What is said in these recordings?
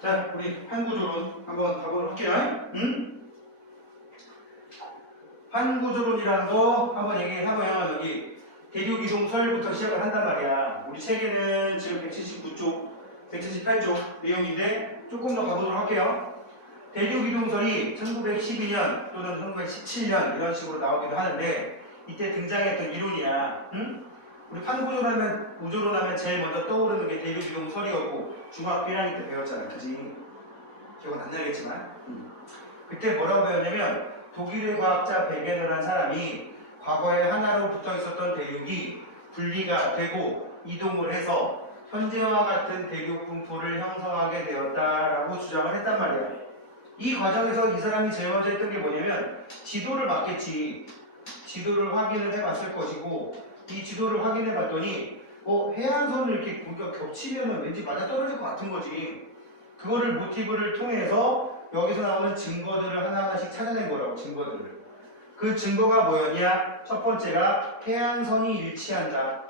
자, 우리 판구조론 한번 가보도록 할게요. 응? 판구조론이라는 거 한번 얘기하면 여기 대륙이동설부터 시작을 한단 말이야. 우리 책에는 지금 179쪽, 178쪽 내용인데 조금 더 가보도록 할게요. 대륙이동설이 1912년 또는 1917년 이런 식으로 나오기도 하는데 이때 등장했던 이론이야. 응? 우리 판구조론하면 제일 먼저 떠오르는 게 대륙이동설이었고 중학교 1학년 때 배웠잖아. 그지? 기억은 안 나겠지만 그때 뭐라고 배웠냐면 독일의 과학자 베게너라는 사람이 과거에 하나로 붙어 있었던 대륙이 분리가 되고 이동을 해서 현재와 같은 대륙 분포를 형성하게 되었다라고 주장을 했단 말이야. 이 과정에서 이 사람이 제일 먼저 했던 게 뭐냐면 지도를 봤겠지. 지도를 확인을 해봤을 것이고 이 지도를 확인해 봤더니 해안선을 이렇게 보니까 겹치면 왠지 맞아떨어질 것 같은 거지. 그거를 모티브를 통해서 여기서 나오는 증거들을 하나하나씩 찾아낸 거라고. 증거들을. 그 증거가 뭐였냐? 첫 번째가 해안선이 일치한다.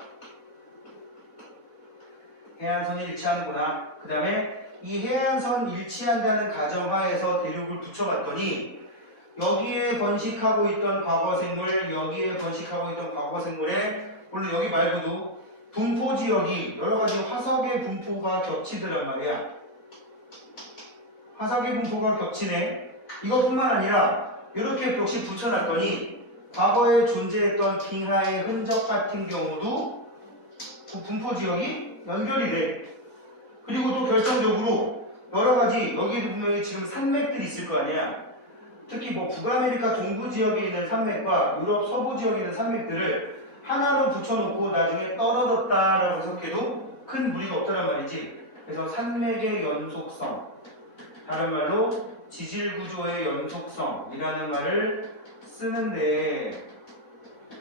해안선이 일치하는구나. 그 다음에 이 해안선 일치한다는 가정하에서 대륙을 붙여봤더니 여기에 번식하고 있던 과거생물, 여기에 번식하고 있던 과거생물에 물론 여기 말고도 분포 지역이 여러가지 화석의 분포가 겹치더란 말이야. 화석의 분포가 겹치네. 이것뿐만 아니라 이렇게 역시 붙여놨더니 과거에 존재했던 빙하의 흔적 같은 경우도 그 분포 지역이 연결이 돼. 그리고 또 결정적으로 여러가지 여기도 분명히 지금 산맥들이 있을 거 아니야. 특히 북아메리카 동부 지역에 있는 산맥과 유럽 서부 지역에 있는 산맥들을 하나로 붙여놓고 나중에 떨어졌다라고 해석해도 큰 무리가 없다란 말이지. 그래서 산맥의 연속성, 다른 말로 지질구조의 연속성이라는 말을 쓰는데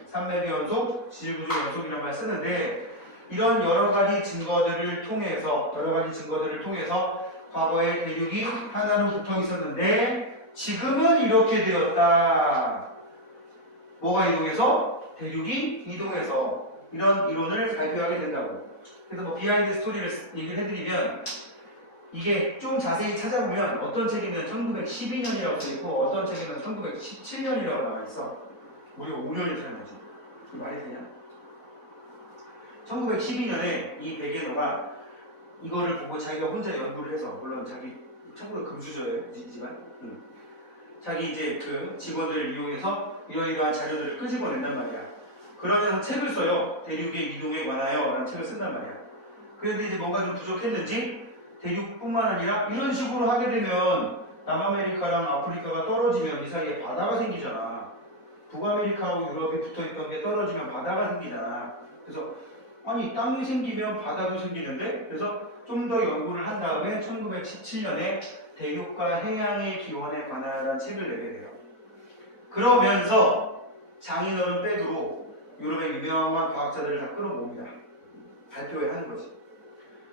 산맥의 연속, 지질구조의 연속이라는 말을 쓰는데 이런 여러가지 증거들을 통해서 과거의 대륙이 하나로 붙어 있었는데 지금은 이렇게 되었다. 뭐가 이동해서? 대륙이 이동해서 이런 이론을 발표하게 된다고. 그래서 비하인드 스토리를 얘기를 해드리면 이게 좀 자세히 찾아보면 어떤 책에는 1912년이라고 써있고 어떤 책에는 1917년이라고 나와있어. 우리가 5년이 살면서. 말이 되냐? 1912년에 이 베게너가 이거를 보고 자기가 혼자 연구를 해서, 물론 자기 참고로 금수저지만 자기 이제 그 직원들을 이용해서 이러이러한 자료들을 끄집어낸단 말이야. 그러면서 책을 써요. 대륙의 이동에 관하여 라는 책을 쓴단 말이야. 그런데 이제 뭔가 좀 부족했는지 대륙뿐만 아니라 이런 식으로 하게 되면 남아메리카랑 아프리카가 떨어지면 이 사이에 바다가 생기잖아. 북아메리카하고 유럽이 붙어있던 게 떨어지면 바다가 생기잖아. 그래서 아니 땅이 생기면 바다도 생기는데, 그래서 좀 더 연구를 한 다음에 1917년에 대륙과 해양의 기원에 관한 책을 내게 돼요. 그러면서 장인어른 백으로 유럽의 유명한 과학자들을 다 끌어모읍니다. 발표를 하는 거지.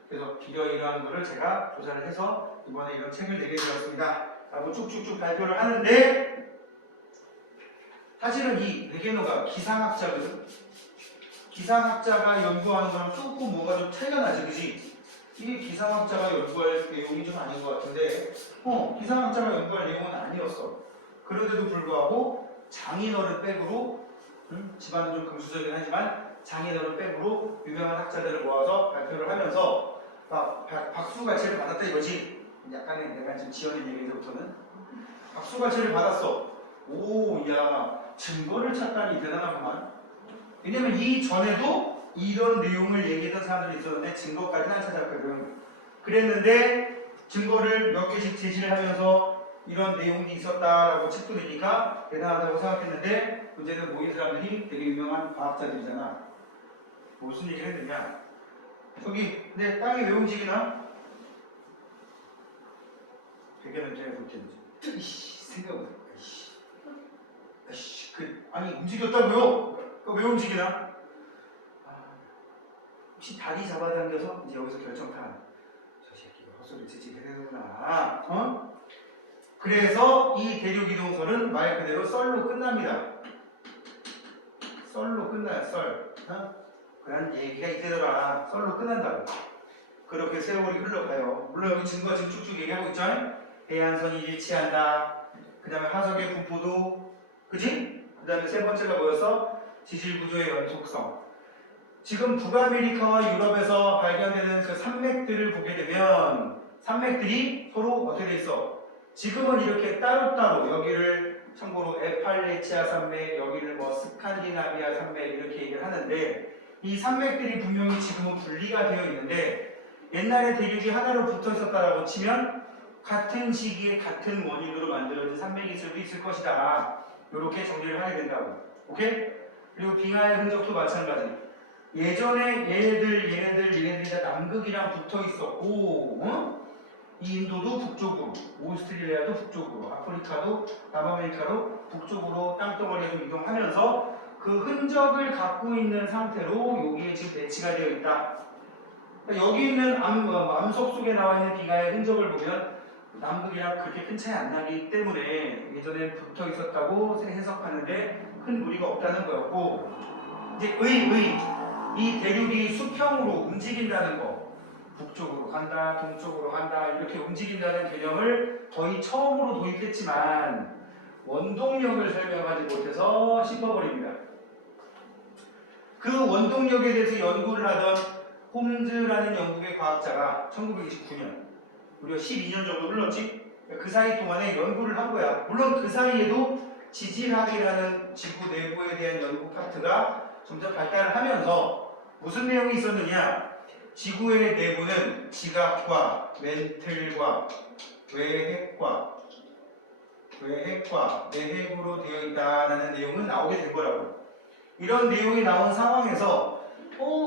그래서 이러한 거를 제가 조사를 해서 이번에 이런 책을 내게 되었습니다 라고 쭉쭉쭉 발표를 하는데, 사실은 이 베게너가 기상학자거든. 기상학자가 연구하는 거랑 조금 뭔가 좀 차이가 나지, 그지? 이게 기상학자가 연구할 내용이 좀 아닌 것 같은데, 기상학자가 연구할 내용은 아니었어. 그런데도 불구하고 장인어른 백으로, 집안은 좀 금수저긴 하지만 장인어른 백으로 유명한 학자들을 모아서 발표를 하면서 막 박수갈채를 받았다 이거지. 약간의 내가 지금 지어낸 얘기에서부터는 박수갈채를 받았어. 오, 야, 증거를 찾다니 대단하구만. 왜냐면 이전에도 이런 내용을 얘기했던 사람들이 있었는데 증거까지는 안 찾았거든. 그랬는데 증거를 몇 개씩 제시를 하면서 이런 내용이 있었다라고 책도 내니까 대단하다고 생각했는데, 문제는 모인 사람들이 되게 유명한 과학자들이잖아. 무슨 얘기를 했느냐? 저기 내 땅이 왜 움직이나? 베게너는 제가 그렇게 했지. 생각을 아니 움직였다고요? 왜 움직이나? 혹시 다리 잡아당겨서 이제 여기서 결정타. 저 새끼가 헛소리 치지 그러는구나. 그래서 이 대륙이동설은 말 그대로 썰로 끝납니다. 썰로 끝나요. 썰. 그런 얘기가 있더라. 썰로 끝난다고. 그렇게 세월이 흘러가요. 물론 여기 증거 지금 쭉쭉 얘기하고 있죠? 해안선이 일치한다. 그 다음에 화석의 분포도, 그지? 그 다음에 세 번째가 뭐였어? 지질구조의 연속성. 지금 북아메리카와 유럽에서 발견되는 그 산맥들을 보게 되면 산맥들이 서로 어떻게 돼 있어? 지금은 이렇게 따로따로 여기를 참고로 에팔레치아 산맥, 여기를 뭐 스칸디나비아 산맥 이렇게 얘기를 하는데 이 산맥들이 분명히 지금은 분리가 되어 있는데 옛날에 대륙이 하나로 붙어 있었다라고 치면 같은 시기에 같은 원인으로 만들어진 산맥일 수도 있을 것이다. 이렇게 정리를 하게 된다고. 오케이? 그리고 빙하의 흔적도 마찬가지. 예전에 얘네들이 다 남극이랑 붙어 있었고, 이 인도도 북쪽으로, 오스트레일리아도 북쪽으로, 아프리카도 남아메리카도 북쪽으로 땅덩어리가 좀 이동하면서 그 흔적을 갖고 있는 상태로 여기에 지금 배치가 되어 있다. 그러니까 여기 있는 암석 속에 나와 있는 빙하의 흔적을 보면 남극이랑 그렇게 큰 차이 안 나기 때문에 예전에 붙어 있었다고 해석하는데 큰 무리가 없다는 거였고, 이제 이 대륙이 수평으로 움직인다는 거, 북쪽으로 간다, 동쪽으로 간다 이렇게 움직인다는 개념을 거의 처음으로 도입했지만 원동력을 설명하지 못해서 씹어버립니다. 그 원동력에 대해서 연구를 하던 홈즈라는 영국의 과학자가 1929년, 우리가 12년 정도 흘렀지? 그 사이 동안에 연구를 한 거야. 물론 그 사이에도 지질학이라는 지구 내부에 대한 연구 파트가 점점 발달을 하면서 무슨 내용이 있었느냐? 지구의 내부는 지각과 멘틀과 외핵과 내핵으로 되어 있다는 내용은 나오게 된 거라고. 이런 내용이 나온 상황에서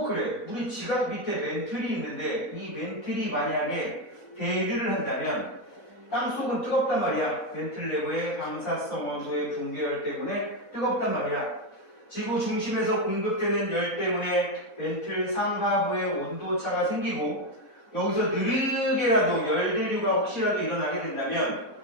그래, 우리 지각 밑에 멘틀이 있는데 이 멘틀이 만약에 대류를 한다면 땅속은 뜨겁단 말이야. 멘틀 내부의 방사성 원소의 붕괴열 때문에 뜨겁단 말이야. 지구 중심에서 공급되는 열 때문에 멘틀 상하부의 온도차가 생기고 여기서 느리게라도 열대류가 혹시라도 일어나게 된다면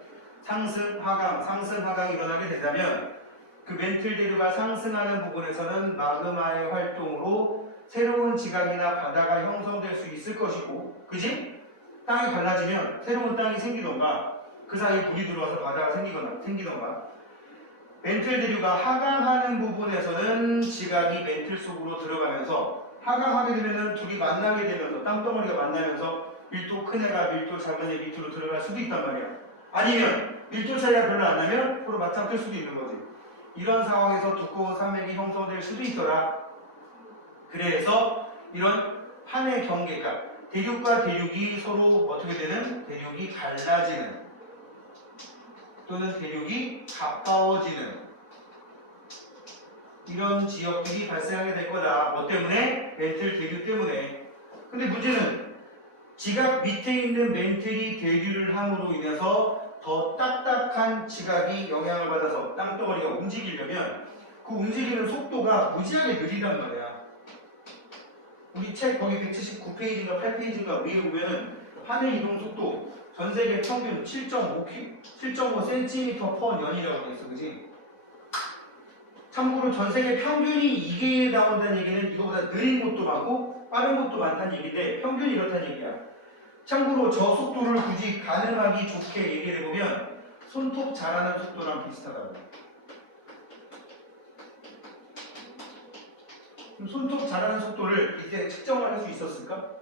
상승 하강이 일어나게 된다면 그 멘틀 대류가 상승하는 부분에서는 마그마의 활동으로 새로운 지각이나 바다가 형성될 수 있을 것이고, 그지? 땅이 갈라지면 새로운 땅이 생기던가 그 사이에 물이 들어와서 바다가 생기던가 멘틀 대류가 하강하는 부분에서는 지각이 멘틀 속으로 들어가면서 하강하게 되면 둘이 만나게 되면서 땅덩어리가 만나면서 밀도 큰 애가 밀도 작은 애 밑으로 들어갈 수도 있단 말이야. 아니면 밀도 차이가 별로 안 나면 서로 맞짱 뜰 수도 있는 거지. 이런 상황에서 두꺼운 산맥이 형성될 수도 있더라. 그래서 이런 판의 경계가 대륙과 대륙이 서로 어떻게 되는? 대륙이 갈라지는 또는 대륙이 가까워지는 이런 지역들이 발생하게 될 거다. 뭐 때문에? 멘틀 대류 때문에. 근데 문제는 지각 밑에 있는 멘틀이 대류를 함으로 인해서 더 딱딱한 지각이 영향을 받아서 땅덩어리가 움직이려면 그 움직이는 속도가 무지하게 느리단 말이야. 우리 책 거기 179페이지인가 8페이지인가 위에 보면은 하늘 이동 속도 전 세계 평균 7.5cm/년이라고 돼 있어, 그지? 참고로 전 세계 평균이 이게 나온다는 얘기는 이거보다 느린 곳도 많고 빠른 곳도 많다는 얘기인데 평균이 이렇다는 얘기야. 참고로 저 속도를 굳이 가늠하기 좋게 얘기를 해보면 손톱 자라는 속도랑 비슷하다고. 그럼 손톱 자라는 속도를 이때 측정을 할 수 있었을까?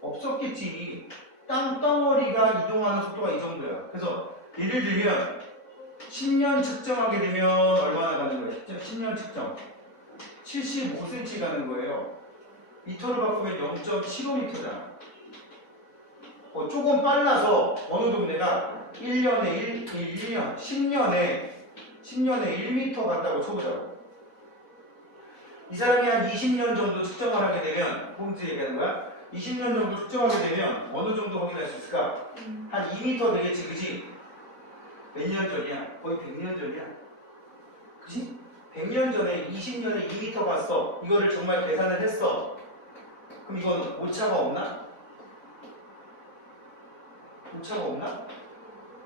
없었겠지. 땅덩어리가 이동하는 속도가 이 정도야. 그래서 예를 들면 10년 측정하게 되면 얼마나 가는 거예요? 10년 측정 75cm 가는 거예요. 미터로 바꾸면 0.75m잖아. 조금 빨라서 어느 동네가 1년에 10년에 1m 갔다고 쳐보자고. 이 사람이 한 20년 정도 측정을 하게 되면, 홈즈 얘기하는 거야? 20년 정도 측정하게 되면 어느 정도 확인할 수 있을까? 한 2m 되겠지, 그지? 몇 년 전이야? 거의 100년 전이야. 그지? 100년 전에 20년에 2m 갔어. 이거를 정말 계산을 했어. 그럼 이건 오차가 없나? 오차가 없나?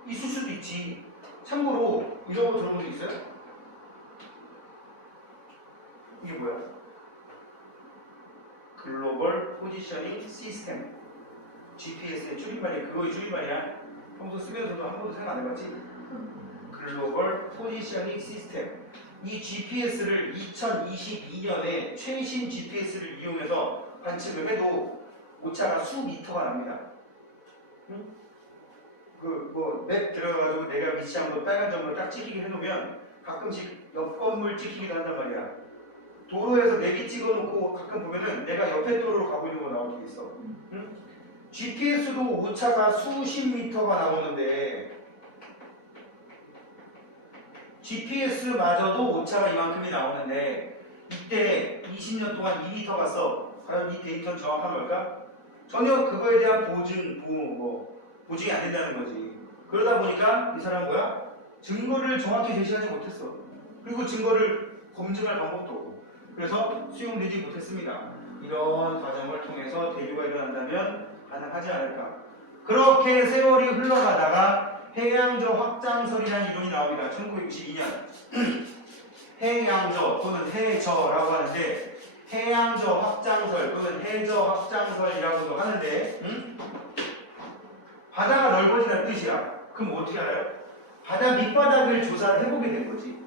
있을 수도 있지. 참고로 이런 거 들어본 적 있어요? 이게 뭐야? 글로벌 포지셔닝 시스템. GPS의 줄임말이 그거의 줄임말이야. 평소 쓰면서도 한 번도 생각 안 해봤지? 글로벌 포지셔닝 시스템. 이 GPS를 2022년에 최신 GPS를 이용해서 관측을 해도 오차가 수미터가 납니다. 응? 그 뭐 맵 들어가가지고 내가 위치한 거 빨간 점으로 딱 찍히게 해놓으면 가끔씩 옆 건물 찍히기도 한단 말이야. 도로에서 내비 찍어놓고 가끔 보면은 내가 옆에 도로로 가고 있는 거 나올 때도 있어. 응? GPS도 오차가 수십 미터가 나오는데 GPS마저도 오차가 이만큼이 나오는데 이때 20년 동안 2미터 갔어. 과연 이 데이터는 정확한 걸까? 전혀 그거에 대한 보증이 안 된다는 거지. 그러다 보니까 이 사람 뭐야? 증거를 정확히 제시하지 못했어. 그리고 증거를 검증할 방법도 없고. 그래서 수용되지 못했습니다. 이런 과정을 통해서 대류가 일어난다면 가능하지 않을까. 그렇게 세월이 흘러가다가 해양저 확장설이라는 이론이 나옵니다. 1962년. 해양저 또는 해저라고 하는데 해양저 확장설 또는 해저 확장설이라고도 하는데 바다가 넓어진다는 뜻이야. 그럼 어떻게 알아요? 바다 밑바닥을 조사를 해보게 된 거지.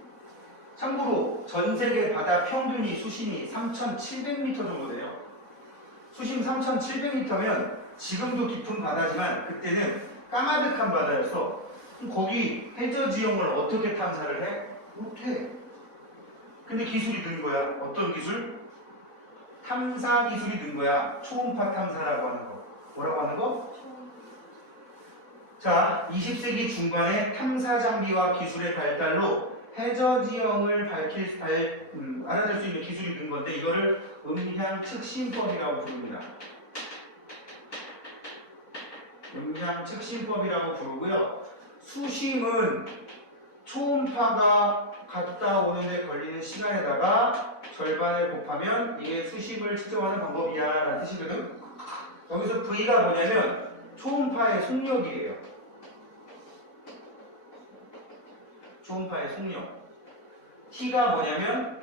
참고로 전 세계 바다 평균이 수심이 3,700m 정도 돼요. 수심 3,700m면 지금도 깊은 바다지만 그때는 까마득한 바다여서 거기 해저 지형을 어떻게 탐사를 해? 못해. 근데 기술이 는 거야. 어떤 기술? 탐사 기술이 는 거야. 초음파 탐사라고 하는 거. 뭐라고 하는 거? 자, 20세기 중반에 탐사 장비와 기술의 발달로 해저 지형을 알아낼 수 있는 기술이 는 건데 이거를 음향 측심법이라고 부릅니다. 음향 측심법이라고 부르고요. 수심은 초음파가 갔다 오는데 걸리는 시간에다가 절반을 곱하면 이게 수심을 측정하는 방법이야 라는 뜻이거든. 여기서 V가 뭐냐면 초음파의 속력이에요. 초음파의 속력. T가 뭐냐면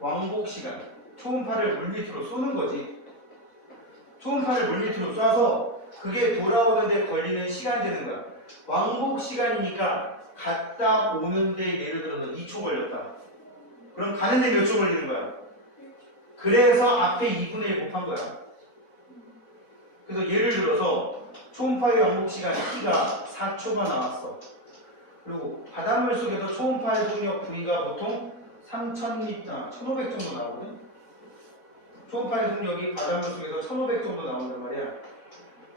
왕복 시간. 초음파를 물밑으로 쏘는 거지. 초음파를 물밑으로 쏴서 그게 돌아오는데 걸리는 시간 되는 거야. 왕복 시간이니까 갔다 오는데 예를 들어서 2초 걸렸다. 그럼 가는데 몇 초 걸리는 거야? 그래서 앞에 2분의 1 곱한 거야. 그래서 예를 들어서 초음파의 왕복 시간 T가 4초가 나왔어. 그리고 바닷물 속에서 초음파의 속력 V가 보통 3000m, 1500 정도 나오거든? 초음파의 속력이 바닷물 속에서 1500 정도 나온단 말이야.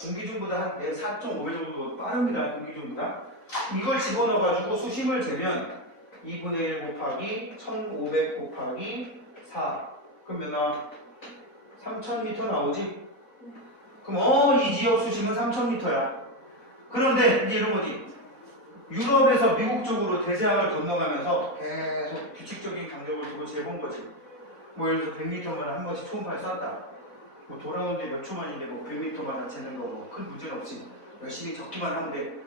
공기중보다 한 4.5배 정도 빠릅니다. 공기중보다. 이걸 집어넣어가지고 수심을 재면 2분의 1 곱하기 1500 곱하기 4. 그럼 몇 나와? 3000m 나오지? 그럼 이 지역 수심은 3000m야. 그런데 이제 이런 거지. 유럽에서 미국 쪽으로 대서양을 건너가면서 계속 규칙적인 강적을 두고 재본 거지. 뭐 예를 들어서 100m만 한 번씩 초음파를 쐈다. 뭐 돌아오는데 몇 초만인데 뭐 100m마다 재는 거 뭐 큰 문제는 없지. 열심히 적기만 하면 돼.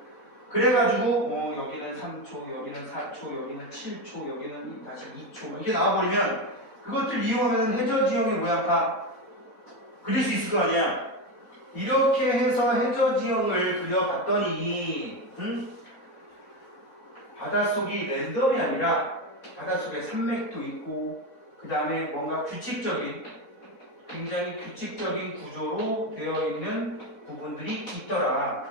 그래가지고 여기는 3초, 여기는 4초, 여기는 7초, 여기는 다시 2초 이게 나와버리면 그것들 이용하면 해저 지형의 모양 다 그릴 수 있을 거 아니야. 이렇게 해서 해저 지형을 그려봤더니 바닷속이 랜덤이 아니라 바닷속에 산맥도 있고 그 다음에 뭔가 굉장히 규칙적인 구조로 되어 있는 부분들이 있더라.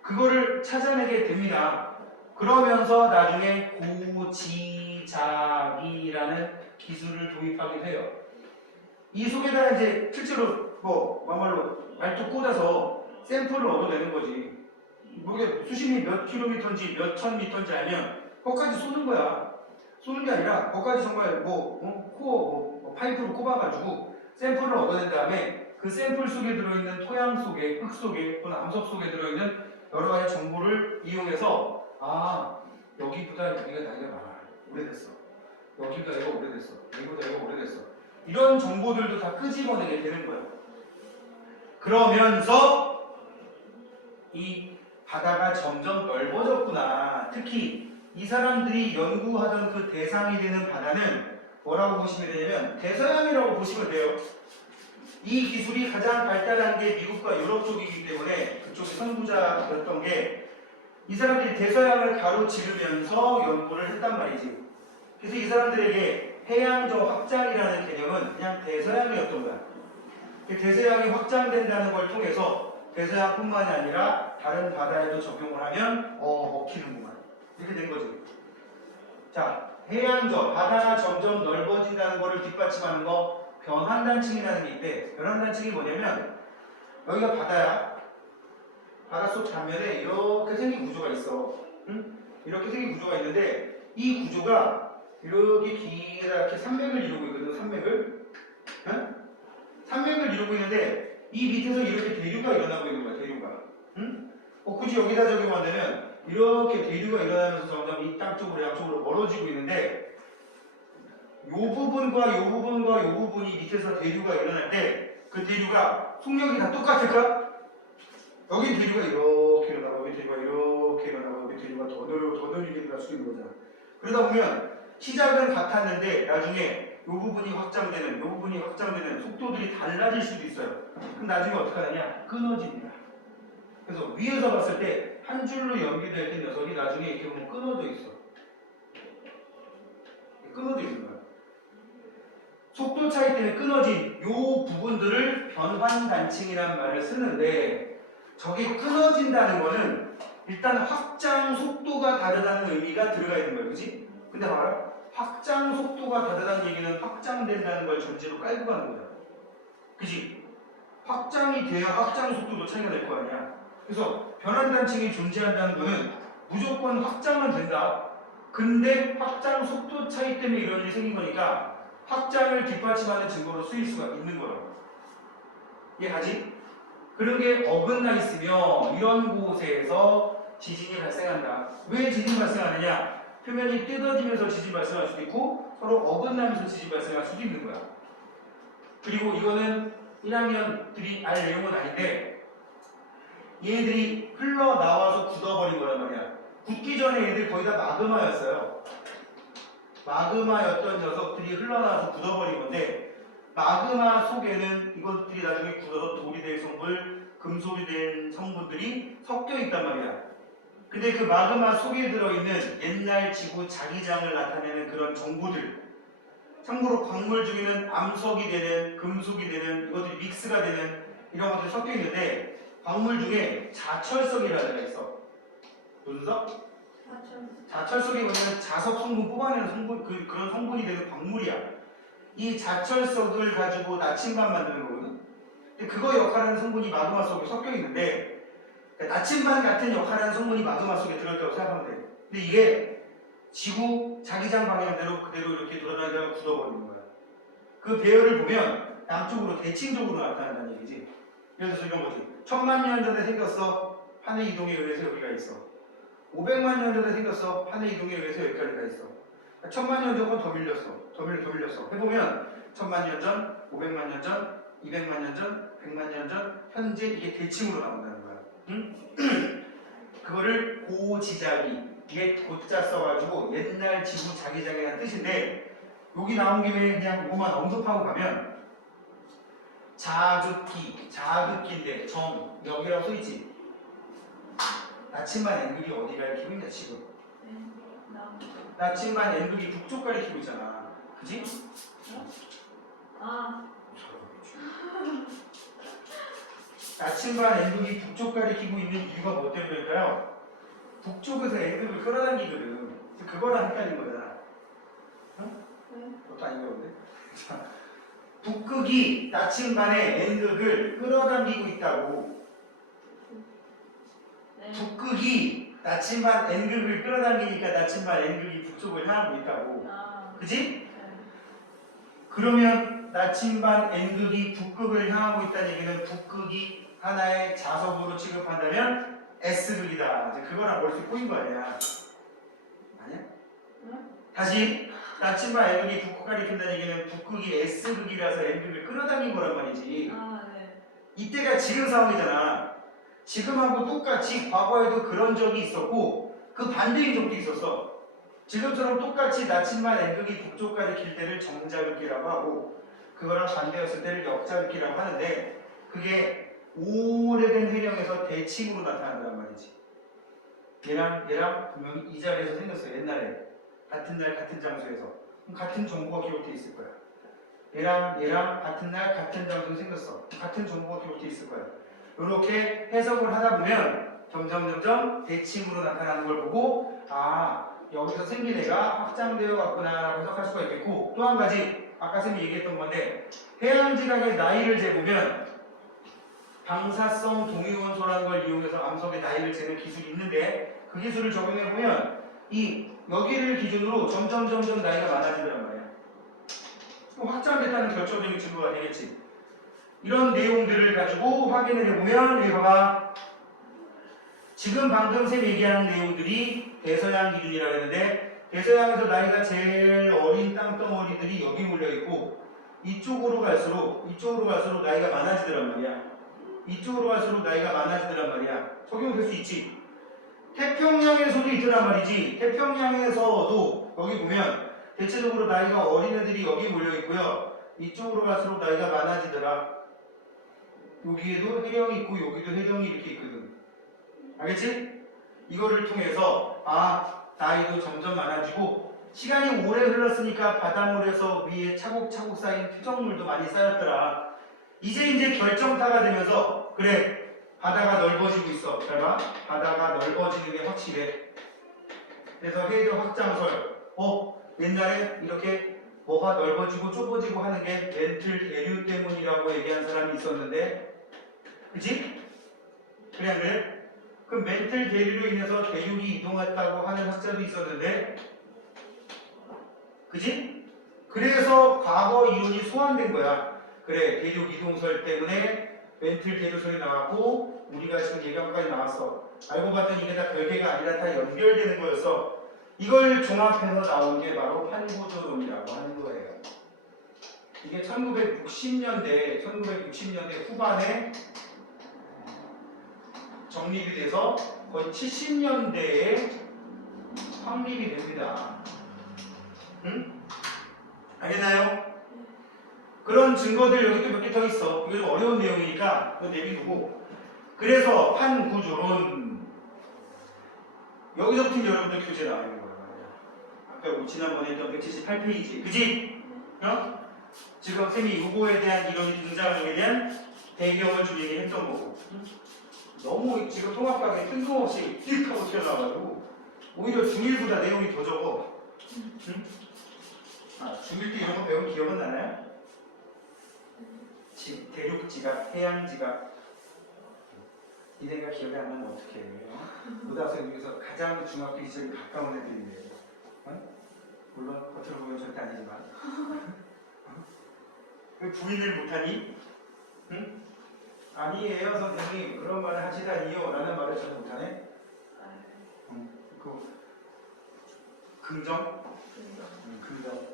그거를 찾아내게 됩니다. 그러면서 나중에 고지잡이라는 기술을 도입하게 돼요. 이 속에다가 이제 실제로 막말로 말뚝 꽂아서 샘플을 얻어내는 거지. 모르게 수심이 몇 킬로미터인지 몇 천 미터인지 알면 거기까지 쏘는 거야. 쏘는 게 아니라 거기까지 정말 코어 파이프로 꼽아가지고 샘플을 얻어낸 다음에 그 샘플 속에 들어있는 토양 속에, 흙 속에 또는 암석 속에 들어있는 여러 가지 정보를 이용해서 여기보다 여기가 나이가 많아. 오래됐어. 여기보다 얘가 오래됐어. 여기보다 얘가 오래됐어. 이런 정보들도 다 끄집어내게 되는 거예요. 그러면서 이 바다가 점점 넓어졌구나. 특히 이 사람들이 연구하던 그 대상이 되는 바다는 뭐라고 보시면 되냐면 대서양이라고 보시면 돼요. 이 기술이 가장 발달한 게 미국과 유럽 쪽이기 때문에 그쪽이 선구자였던 게 이 사람들이 대서양을 가로지르면서 연구를 했단 말이지. 그래서 이 사람들에게 해양적 확장이라는 개념은 그냥 대서양이었던 거야. 대서양이 확장된다는 걸 통해서 대서양뿐만이 아니라 다른 바다에도 적용을 하면 먹히는구만. 이렇게 된 거지. 자, 해양적 바다가 점점 넓어진다는 것을 뒷받침하는 거 변환단층이라는 게 있대. 변환단층이 뭐냐면 여기가 바다야. 바닷속 단면에 이렇게 생긴 구조가 있어. 응? 이렇게 생긴 구조가 있는데 이 구조가 이렇게 기랗게 산맥을 이루고 있거든. 산맥을. 응? 산맥을 이루고 있는데 이 밑에서 이렇게 대류가 일어나고 있는 거야. 대류가. 응? 굳이 여기다 적용하면 이렇게 대류가 일어나면서 점점 이 땅 쪽으로 양쪽으로 멀어지고 있는데 요 부분과 요 부분과 요 부분이 밑에서 대류가 일어날 때 그 대류가 속력이 다 똑같을까? 여기 대류가 이렇게 일어나고 여기 대류가 이렇게 일어나고 여기 대류가 더 느리게 갈 수 있는 거잖아. 그러다 보면 시작은 같았는데 나중에 요 부분이 확장되는 요 부분이 확장되는 속도들이 달라질 수도 있어요. 그럼 나중에 어떻게 하느냐? 끊어집니다. 그래서 위에서 봤을 때 한 줄로 연결되어 있던 녀석이 나중에 이렇게 보면 끊어져 있어. 끊어져 있는 거야. 속도 차이 때문에 끊어진 요 부분들을 변환단층이라는 말을 쓰는데 저게 끊어진다는 거는 일단 확장 속도가 다르다는 의미가 들어가 있는 거예요. 그치? 근데 봐라. 확장 속도가 다르다는 얘기는 확장된다는 걸 전제로 깔고 가는 거야. 그치? 확장이 돼야 확장 속도도 차이가 날 거 아니야. 그래서 변환단층이 존재한다는 거는 무조건 확장은 된다. 근데 확장 속도 차이 때문에 이런 일이 생긴 거니까 확장을 뒷받침하는 증거로 쓰일 수가 있는 거라고. 이해가지? 그런 게 어긋나 있으며 이런 곳에서 지진이 발생한다. 왜 지진이 발생하느냐? 표면이 뜯어지면서 지진 발생할 수도 있고 서로 어긋나면서 지진 발생할 수도 있는 거야. 그리고 이거는 1학년들이 알 내용은 아닌데 얘들이 흘러나와서 굳어버린 거란 말이야. 굳기 전에 얘들 거의 다 마그마였어요. 마그마였던 녀석들이 흘러나와서 굳어버린 건데 마그마 속에는 이것들이 나중에 굳어서 돌이 될 성분, 금속이 된 성분들이 섞여 있단 말이야. 근데 그 마그마 속에 들어있는 옛날 지구 자기장을 나타내는 그런 정보들, 참고로 광물 중에는 암석이 되는, 금속이 되는, 이것들이 믹스가 되는 이런 것들이 섞여 있는데 광물 중에 자철석이라는 데가 있어. 무슨 석? 자철석이 뭐냐면 자석 성분 뽑아내는 성분, 그런 성분이 되는 광물이야. 이 자철석을 가지고 나침반 만드는 거거든. 근데 그거 역할하는 성분이 마그마 속에 섞여 있는데 그러니까 나침반 같은 역할하는 성분이 마그마 속에 들어있다고 생각하면 돼. 근데 이게 지구 자기장 방향대로 그대로 이렇게 돌아다니다가 굳어버리는 거야. 그 배열을 보면 양쪽으로 대칭적으로 나타난다는 얘기지. 예를 들어서 이런 거지. 1000만 년 전에 생겼어. 판의 이동에 의해서 여기가 있어. 500만 년 전에 생겼어. 판의 이동에 의해서 여기까지가 있어. 1000만 년 전은 더 밀렸어. 더 밀렸어. 해보면 1000만 년 전, 500만 년 전, 200만 년 전, 100만 년 전, 현재 이게 대칭으로 나온다는 거야. 응? 그거를 고지자기, 이게 고자 써가지고 옛날 지구 자기장이라는 뜻인데 여기 나온 김에 그냥 그거만 언급하고 가면 자극기인데 여기라고 써있지. 나침반 N극이 어디 가리키고 있냐 지금? 나침반 N극이 북쪽 가리키고 있잖아. 그지? 나침반 N극이 북쪽 가리키고 있는 이유가 뭐 때문일까요? 북쪽에서 N극을 끌어당기거든. 그거랑 헷갈린 거잖아. 응? 그것도 아닌가 본데? 북극이 나침반의 N극을 끌어당기고 있다고. 북극이 나침반 N극을 끌어당기니까 나침반 N극이 북쪽을 향하고 있다고. 그지? 그러면 나침반 N극이 북극을 향하고 있다는 얘기는 북극이 하나의 자석으로 취급한다면 S극이다. 이제 그거랑 머릿속에 꼬인 거 아니야? 아니야? 다시 나침반 N극이 북극 가리킨다는 얘기는 북극이 S극이라서 N극을 끌어당긴 거란 말이지. 이때가 지금 상황이잖아. 지금하고 똑같이 과거에도 그런 적이 있었고 그 반대인 적도 있었어. 지금처럼 똑같이 나침반 N극이 북쪽 가리킬 때를 정자극기라고 하고 그거랑 반대였을 때를 역잡기라고 하는데 그게 오래된 해령에서 대칭으로 나타난단 말이지. 얘랑 분명히 이 자리에서 생겼어요. 옛날에 같은 날 같은 장소에서 같은 정보가 기록되어 있을 거야. 얘랑 같은 날 같은 장소에 생겼어. 같은 정보가 기록되어 있을 거야. 이렇게 해석을 하다 보면 점점 대칭으로 나타나는 걸 보고 여기서 생긴 애가 확장되어 갔구나 라고 해석할 수가 있겠고, 또 한 가지 아까 선생님이 얘기했던 건데 해양지각의 나이를 재보면 방사성 동위원소라는 걸 이용해서 암석의 나이를 재는 기술이 있는데 그 기술을 적용해보면 여기를 기준으로 점점 나이가 많아지더란 말이야. 확장됐다는 결정적인 증거가 되겠지. 이런 내용들을 가지고 확인을 해보면 여기 봐봐. 지금 방금 쌤 얘기하는 내용들이 대서양 기준이라고 했는데 대서양에서 나이가 제일 어린 땅덩어리들이 여기 몰려있고 이쪽으로 갈수록 나이가 많아지더란 말이야. 이쪽으로 갈수록 나이가 많아지더란 말이야. 적용될 수 있지. 태평양에서도 있더란 말이지. 태평양에서도 여기 보면 대체적으로 나이가 어린 애들이 여기 몰려있고요. 이쪽으로 갈수록 나이가 많아지더라. 여기에도 해령이 있고 여기도 해령이 이렇게 있거든. 알겠지? 이거를 통해서 나이도 점점 많아지고 시간이 오래 흘렀으니까 바닷물에서 위에 차곡차곡 쌓인 퇴적물도 많이 쌓였더라. 이제 결정타가 되면서 그래 바다가 넓어지고 있어. 잘 봐. 바다가 넓어지는 게 확실해. 그래서 해저 확장설 옛날에 이렇게 뭐가 넓어지고 좁아지고 하는 게 멘틀 대류 때문이라고 얘기한 사람이 있었는데 그치? 그래 안 그래? 그 멘틀 대류로 인해서 대륙이 이동했다고 하는 학자도 있었는데 그치? 그래서 과거 이론이 소환된 거야. 그래 대륙 이동설 때문에 멘틀 대류설이 나왔고 우리가 지금 얘기한 것까지 나왔어. 알고 봤더니 이게 다 별개가 아니라 다 연결되는 거였어. 이걸 종합해서 나온 게 바로 판구조론이라고 하는 거예요. 이게 1960년대 후반에 정립이 돼서 거의 70년대에 확립이 됩니다. 응? 알겠나요? 그런 증거들 여기 또 몇 개 더 있어. 이게 좀 어려운 내용이니까 그거 내비두고. 그래서 판구조론 여기서부터 여러분들 교재 나와 있는 거예요. 아까 지난번에 했던 178페이지 그지? 지금 쌤이 요거에 대한 이론이 등장하게 대한 배경을 좀 얘기했던 거고 너무 지금 통합과학에 뜬금없이 띡 하고 튀어나와가지고 오히려 중1보다 내용이 더 적어. 응? 중1 때 이런 거 배운 기억은 나나요? 대륙지각, 해양지각 이래가 기억이 안 나면 어떡해. 고등학생 중에서 가장 중학교 시절이 가까운 애들인데 물론 겉으로 보면 절대 아니지만 왜 부인을 못하니? 응? 아니에요 선생님 그런 말을 하시다니요 라는 말을 잘 못하네. 긍정? 긍정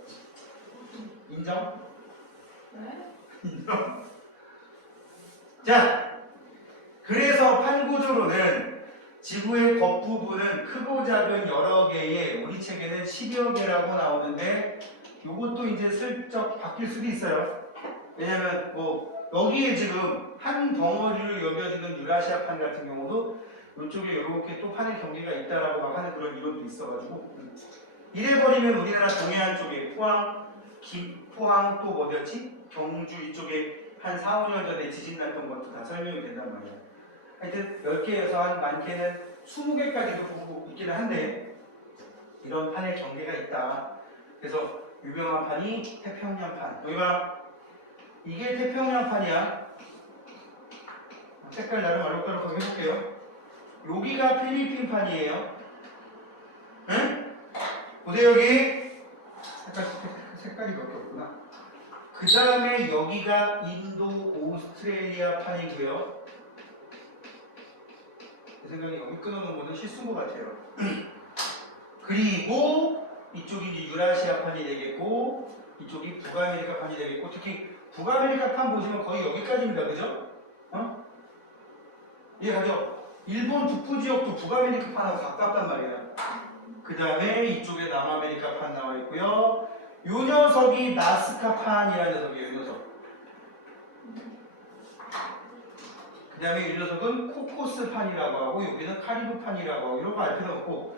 인정? 네? 인정? 자 그래서 판구조로는 지구의 겉부분은 크고 작은 여러 개의 우리 책에는 10여 개라고 나오는데 이것도 이제 슬쩍 바뀔 수도 있어요. 왜냐면 여기에 지금 한 덩어리로 여겨지는 유라시아판 같은 경우도 이쪽에 이렇게 또 판의 경계가 있다라고 막 하는 그런 이론도 있어가지고 이래버리면 우리나라 동해안 쪽에 포항 또 어디였지? 경주 이쪽에 한 4, 5년 전에 지진 났던 것도 다 설명이 된단 말이야. 하여튼 10개에서 한 많게는 20개까지도 보고 있기는 한데 이런 판의 경계가 있다. 그래서 유명한 판이 태평양판. 여기 봐. 이게 태평양판이야. 색깔 나름 알록달록하게 해볼게요. 여기가 필리핀판이에요. 응? 보세요 여기. 색깔이 몇 개 없구나. 그 다음에 여기가 인도 오스트레일리아 판이고요. 제 생각에 여기 끊어놓은 거는 실수인 것 같아요. 그리고 이쪽이 이제 유라시아판이 되겠고 이쪽이 북아메리카판이 되겠고 특히 북아메리카판 보시면 거의 여기까지입니다. 그죠? 이해가죠? 일본 북부 지역도 북아메리카판하고 가깝단 말이야. 그 다음에 이쪽에 남아메리카판 나와 있고요. 요 녀석이 나스카판이라는 녀석이에요. 이 녀석. 그 다음에 이 녀석은 코코스판이라고 하고 여기는 카리브판이라고 하고 이런 거 알 필요 없고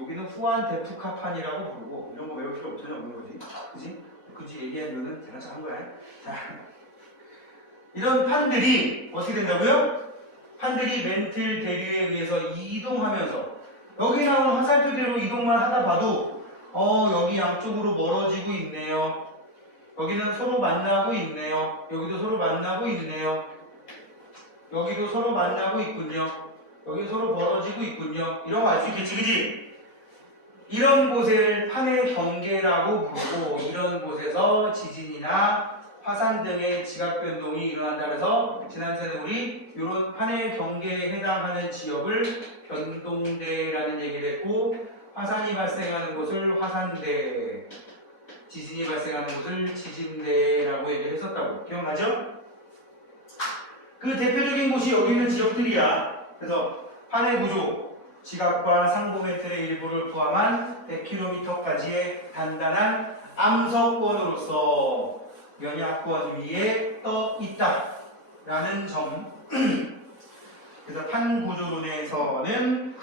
여기는 후안 데프카판이라고 부르고 이런 거 외울 필요 없잖아 없는 거지. 그지? 굳이 얘기하면은 제가 잘한 거야. 자, 이런 판들이 어떻게 된다고요? 판들이 멘틀 대류에 의해서 이동하면서 여기 나오는 화살표대로 이동만 하다 봐도 여기 양쪽으로 멀어지고 있네요. 여기는 서로 만나고 있네요. 여기도 서로 만나고 있네요. 여기도 서로 만나고 있군요. 여기 서로 벌어지고 있군요. 이런 거 알 수 있겠지, 그지? 이런 곳을 판의 경계라고 부르고 이런 곳에서 지진이나 화산 등의 지각 변동이 일어난다 그래서 지난 시간에 우리 이런 판의 경계에 해당하는 지역을 변동대라는 얘기를 했고 화산이 발생하는 곳을 화산대, 지진이 발생하는 곳을 지진대라고 얘기를 했었다고 기억나죠? 그 대표적인 곳이 여기 있는 지역들이야. 그래서 판의 구조, 지각과 상부멘틀의 일부를 포함한 100km까지의 단단한 암석권으로서 면약권 위에 떠 있다라는 점. 그래서 판구조론에서는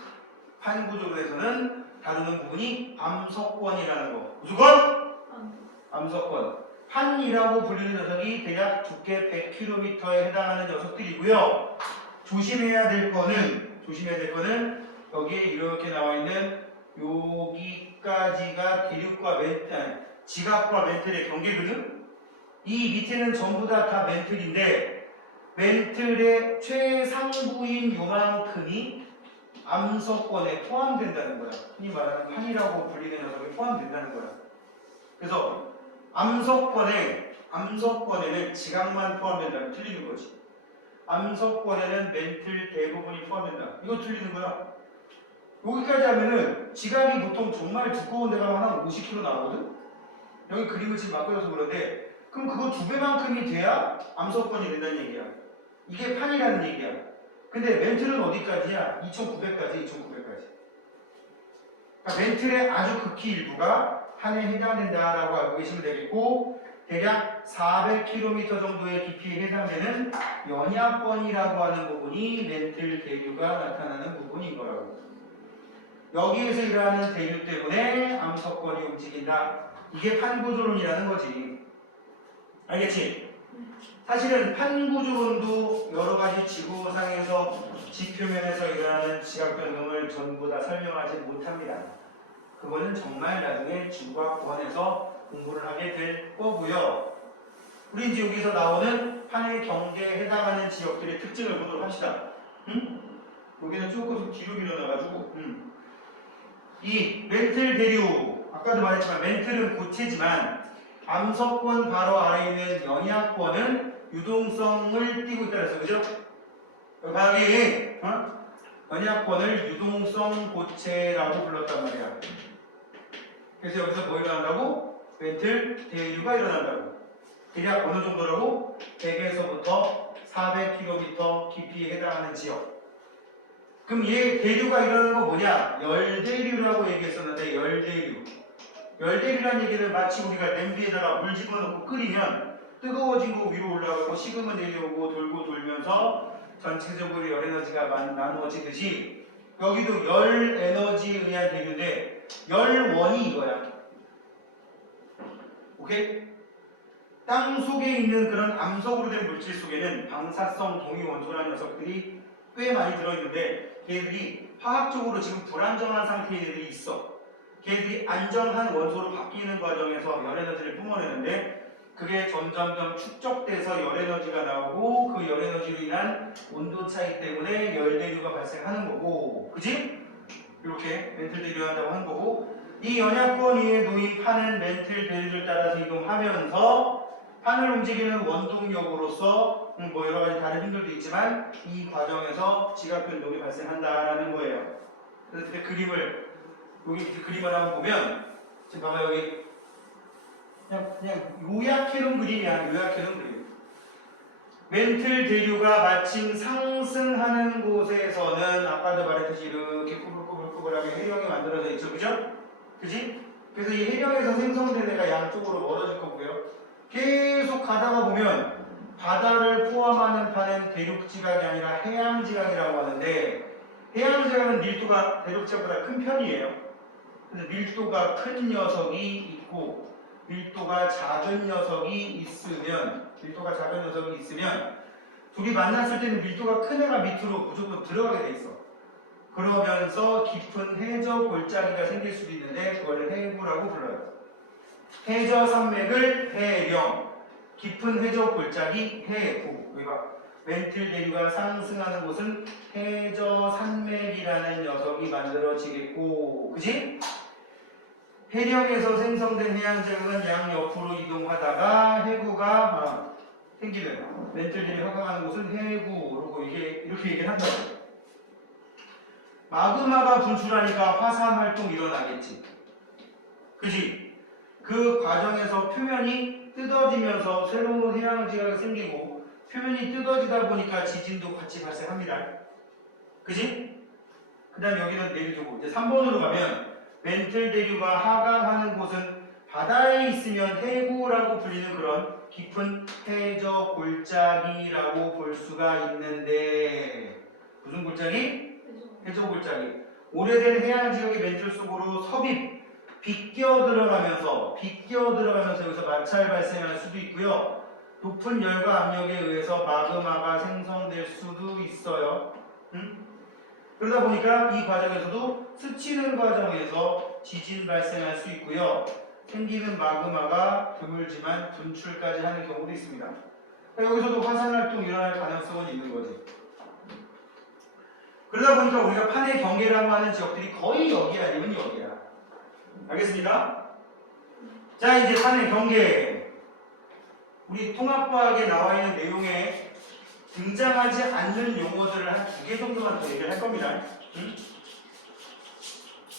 다루는 부분이 암석권이라는 거. 무조건 암석권. 판이라고 불리는 녀석이 대략 두께 100km에 해당하는 녀석들이고요. 조심해야 될 거는 여기에 이렇게 나와 있는 여기까지가 대륙과 지각과 멘틀의 경계거든. 이 밑에는 전부 다 멘틀인데 멘틀의 최상부인 요만큼이 암석권에 포함된다는 거야. 흔히 말하는 판이라고 불리는 녀석에 포함된다는 거야. 그래서 암석권에는 지각만 포함된다면 틀리는 거지. 암석권에는 멘틀 대부분이 포함된다. 이거 틀리는 거야. 여기까지 하면은 지각이 보통 정말 두꺼운 데가 한 50km 나오거든? 여기 그림을 지금 바꿔줘서 그런데 그럼 그거 2배만큼이 돼야 암석권이 된다는 얘기야. 이게 판이라는 얘기야. 근데 멘틀은 어디까지야? 2900까지, 2900까지. 그러니까 멘틀의 아주 극히 일부가 판에 해당된다라고 알고 계시면 되겠고 대략 400km 정도의 깊이에 해당되는 연약권이라고 하는 부분이 멘틀 대류가 나타나는 부분인 거라고. 여기에서 일어나는 대류 때문에 암석권이 움직인다. 이게 판구조론이라는 거지. 알겠지? 사실은 판구조론도 여러 가지 지구상에서 지표면에서 일어나는 지각 변동을 전부 다 설명하지 못합니다. 그거는 정말 나중에 지구과학원에서 공부를 하게 될 거고요. 우리 이제 여기서 나오는 판의 경계에 해당하는 지역들의 특징을 보도록 합시다. 여기는 조금 뒤로 밀어놔가지고 이 멘틀 대류, 아까도 말했지만 멘틀은 고체지만 암석권 바로 아래에 있는 연약권은 유동성을 띠고 있다 그랬어. 그죠? 여기 연약권을 유동성 고체라고 불렀단 말이야. 그래서 여기서 뭐 일어난다고? 멘틀 대류가 일어난다고. 대략 어느 정도라고? 100에서부터 400km 깊이에 해당하는 지역. 그럼 얘 대류가 일어나는 거 뭐냐? 열대류라고 얘기했었는데 열대류. 열대류라는 얘기는 마치 우리가 냄비에다가 물 집어넣고 끓이면 뜨거워진 거 위로 올라가고 식으면 내려오고 돌고 돌면서 전체적으로 열 에너지가 나누어지듯이 여기도 열 에너지에 의한 대류인데 열원이 이거야. 오케이? 땅 속에 있는 그런 암석으로 된 물질 속에는 방사성 동위원소라는 녀석들이 꽤 많이 들어있는데 걔들이 화학적으로 지금 불안정한 상태의 애들이 있어. 걔들이 안정한 원소로 바뀌는 과정에서 열에너지를 뿜어내는데 그게 점점점 축적돼서 열에너지가 나오고 그 열에너지로 인한 온도 차이 때문에 열대류가 발생하는 거고, 그지? 이렇게 멘틀 대류한다고 하는 거고, 이 연약권 위에 놓인 판은 멘틀 대류를 따라서 이동하면서 판을 움직이는 원동력으로서 뭐 여러 가지 다른 힘들도 있지만 이 과정에서 지각 변동이 발생한다라는 거예요. 그래서 그 그림을 여기 밑에 그림을 한번 보면 지금 봐봐 여기 그냥 요약해놓은 그림이야. 요약해놓은 그림. 멘틀 대류가 마침 상승하는 곳에서는 아까도 말했듯이 이렇게 꾸불꾸불꾸불하게 해령이 만들어져 있죠, 그죠? 그지? 그래서 이 해령에서 생성된 애가 양쪽으로 멀어질 거고요. 계속 가다가 보면 바다를 포함하는 판은 대륙지각이 아니라 해양지각이라고 하는데 해양지각은 밀도가 대륙지각보다 큰 편이에요. 그래서 밀도가 큰 녀석이 있고 밀도가 작은 녀석이 있으면 둘이 만났을 때는 밀도가 큰 애가 밑으로 무조건 들어가게 돼 있어. 그러면서 깊은 해저 골짜기가 생길 수도 있는데 그걸 해구라고 불러요. 해저 산맥을 해령, 깊은 해저 골짜기 해구. 우리가 멘틀 대류가 상승하는 곳은 해저 산맥이라는 녀석이 만들어지겠고, 그지? 해령에서 생성된 해양지각은 양옆으로 이동하다가 해구가 생기는 멘틀들이 허강하는 곳은 해구로 이렇게 얘기를 한다고. 마그마가 분출하니까 화산 활동이 일어나겠지. 그지? 그 과정에서 표면이 뜯어지면서 새로운 해양지각이 생기고 표면이 뜯어지다 보니까 지진도 같이 발생합니다. 그지? 그 다음 여기는 내려주고 이제 3번으로 가면 멘틀 대류가 하강하는 곳은 바다에 있으면 해구라고 불리는 그런 깊은 해저 골짜기라고 볼 수가 있는데 무슨 골짜기? 해저 골짜기. 오래된 해양 지역의 멘틀 속으로 섭입, 비껴 들어가면서 여기서 마찰 발생할 수도 있고요. 높은 열과 압력에 의해서 마그마가 생성될 수도 있어요. 그러다 보니까 이 과정에서도 스치는 과정에서 지진 발생할 수 있고요. 생기는 마그마가 드물지만 분출까지 하는 경우도 있습니다. 그러니까 여기서도 화산 활동이 일어날 가능성은 있는 거지. 그러다 보니까 우리가 판의 경계라고 하는 지역들이 거의 여기 아니면 여기야. 알겠습니까? 자, 이제 판의 경계. 우리 통합과학에 나와 있는 내용에 등장하지 않는 용어들을 한 2개 정도만 더 얘기를 할 겁니다.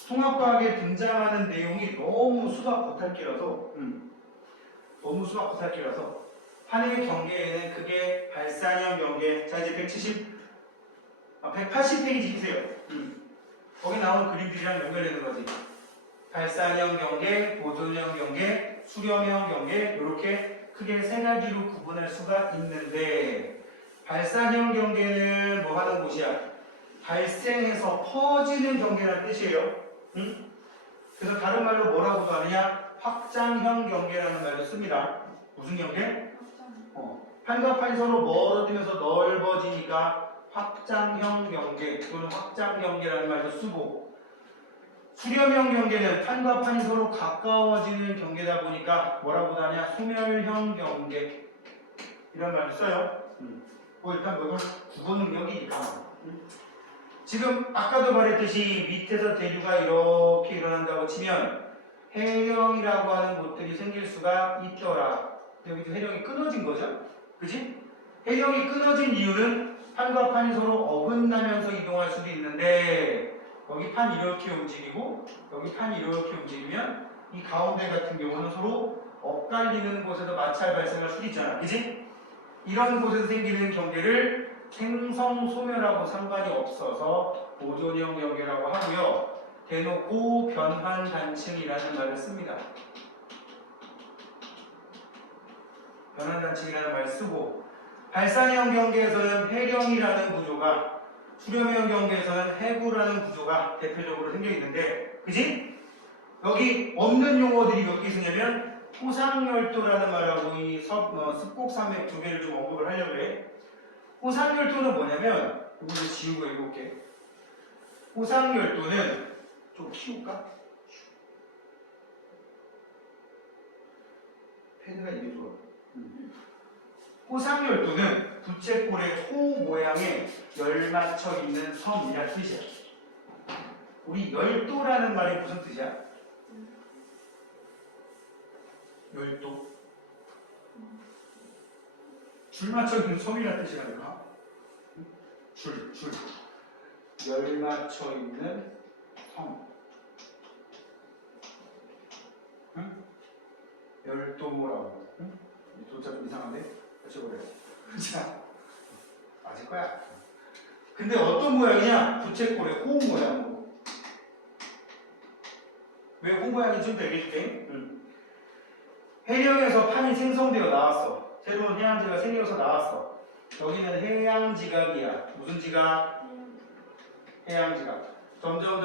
통합과학에 등장하는 내용이 너무 수박 겉핥기라서 판의 경계에는 그게 발산형 경계. 자, 이제 180페이지 보세요. 거기 나오는 그림들이랑 연결되는 거지. 발산형 경계, 보존형 경계, 수렴형 경계 이렇게 크게 3가지로 구분할 수가 있는데 발산형 경계는 뭐 하는 곳이야? 발생해서 퍼지는 경계라는 뜻이에요. 그래서 다른 말로 뭐라고도 하느냐? 확장형 경계라는 말도 씁니다. 무슨 경계? 판과 판이 서로 멀어지면서 넓어지니까 확장형 경계 또는 확장 경계라는 말도 쓰고 수렴형 경계는 판과 판이 서로 가까워지는 경계다 보니까 뭐라고도 하냐? 소멸형 경계 이런 말을 써요. 일단 이걸 국어 능력이 있다. 지금 아까도 말했듯이 밑에서 대류가 이렇게 일어난다고 치면 해령이라고 하는 곳들이 생길 수가 있더라. 여기도 해령이 끊어진 거죠. 그치? 해령이 끊어진 이유는 판과 판이 서로 어긋나면서 이동할 수도 있는데 여기 판 이렇게 움직이고 여기 판이 이렇게 움직이면 이 가운데 같은 경우는 서로 엇갈리는 곳에서 마찰 발생할 수도 있잖아. 그치? 이런 곳에서 생기는 경계를 생성소멸하고 상관이 없어서 보존형 경계라고 하고요. 대놓고 변환단층이라는 말을 씁니다. 변환단층이라는 말을 쓰고 발산형 경계에서는 해령이라는 구조가 수렴형 경계에서는 해구라는 구조가 대표적으로 생겨 있는데 그지? 여기 없는 용어들이 몇 개 있으냐면 호상열도라는 말하고 이 습곡산맥 2개를 좀 언급을 하려고 해. 호상열도는 뭐냐면 이거 지우고 읽어볼게. 호상열도는 좀 키울까? 패드가 이게 좋아. 호상열도는 부채꼴의 호 모양의 열 맞춰 있는 섬이란 뜻이야. 우리 열도라는 말이 무슨 뜻이야? 열도. 줄 맞춰 있는 섬이란 뜻이라니까. 줄. 열 맞춰 있는 섬. 응? 열도라고. 응? 도자 좀 이상한데? 다시 보래. 자, 맞을 거야. 근데 어떤 모양이냐? 부채꼴의 호 모양으로. 왜 호 모양인지 좀 더 얘기해줄게. 해령에서 판이 생성되어 나왔어. 새로운 해양지가 생겨서 나왔어. 여기는 해양지각이야. 무슨 지각? 해양지각. 점점